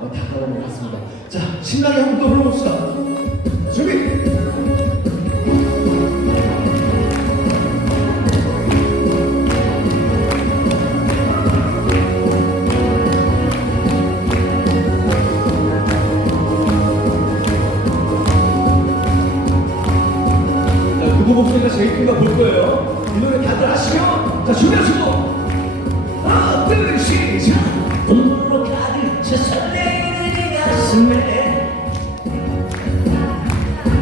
어, 다가오는 것 같습니다. 자, 신나게 한번 또 불러봅시다. 준비! 목소리가 제일 큰가 볼 거예요. 이 노래 다들 아시죠? 자, 준비하시고! 하나, 둘, 시작!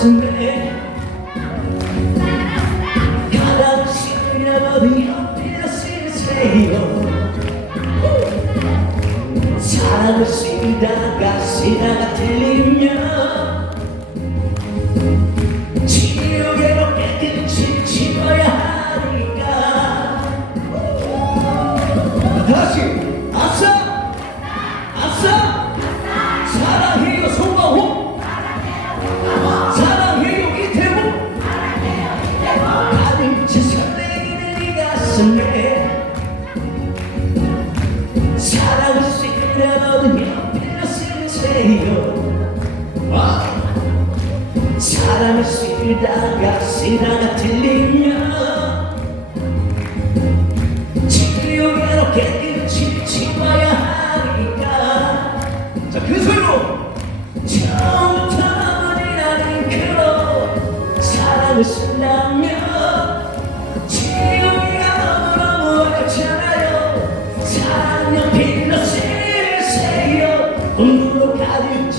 가슴에 연필로 쓰세요. 사랑을 쓰다가 쓰다가 틀리면 가슴에 사랑을 쓰려거든 연필로 쓰세요 아! 사랑을 쓰다가 쓰다가 틀리면 지우개로 깨끗이 지워야 하니까 자, 그 소리로! 처음부터 어디라는 그로 사랑을